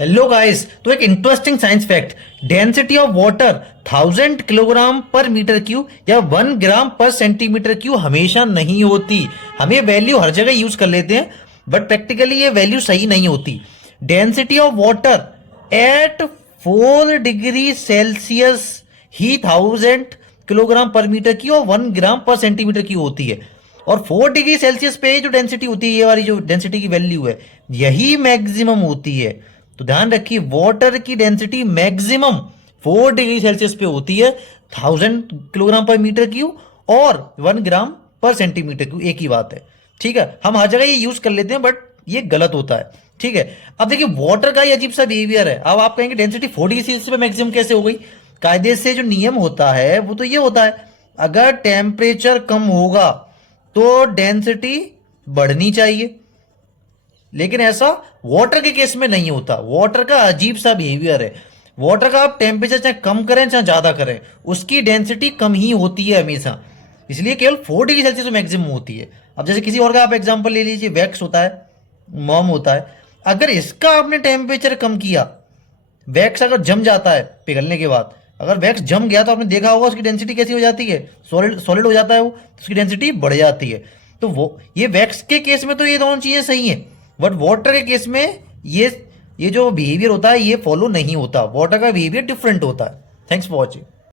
Hello guys. तो एक interesting science fact, density of water 1000 kilogram पर मीटर क्यूब या 1 ग्राम पर सेंटीमीटर क्यूब हमेशा नहीं होती। हम ये वैल्यू हर जगह यूज कर लेते हैं बट प्रैक्टिकली ये वैल्यू सही नहीं होती। Density of water at 4 degree Celsius he 1000 kilogram पर मीटर क्यूब और 1 ग्राम पर सेंटीमीटर क्यूब होती है। और 4 डिग्री सेल्सियस पे जो डेंसिटी होती है, ये वाली जो डेंसिटी की वैल्यू है, यही मैक्सिमम होती है। तो ध्यान रखिए, वाटर की डेंसिटी मैक्सिमम 4 डिग्री सेल्सियस पे होती है, 1000 किलोग्राम पर मीटर क्यूब और 1 ग्राम पर सेंटीमीटर क्यूब, एक ही बात है। ठीक है, हम हर जगह ये यूज कर लेते हैं बट ये गलत होता है। ठीक है, अब देखिए वाटर का ही अजीब सा बिहेवियर है। अब आप कहेंगे डेंसिटी 4 डिग्री सेल्सियस पे मैक्सिमम कैसे हो गई? कायदे से जो नियम होता है वो तो ये होता है, अगर टेम्परेचर कम होगा तो डेंसिटी बढ़नी चाहिए। लेकिन ऐसा वाटर के केस में नहीं होता। वाटर का अजीब सा बिहेवियर है। वाटर का आप टेम्परेचर चाहे कम करें चाहे ज्यादा करें, उसकी डेंसिटी कम ही होती है हमेशा। इसलिए केवल 4 डिग्री सेल्सियस मैक्सिमम होती है। अब जैसे किसी और का आप एग्जांपल ले लीजिए, वैक्स होता है, मोम होता है। अगर इसका आपने टेम्परेचर कम किया, वैक्स अगर जम जाता है पिघलने के बाद, अगर वैक्स जम गया तो आपने देखा होगा उसकी डेंसिटी कैसी हो जाती है, सॉलिड सॉलिड हो जाता है वो, तो उसकी डेंसिटी बढ़ जाती है। तो वो ये वैक्स के केस में तो ये दोनों चीजें सही हैं, बट वाटर के केस में ये जो बिहेवियर होता है ये फॉलो नहीं होता। वाटर का बिहेवियर डिफरेंट होता है। Thanks for watching.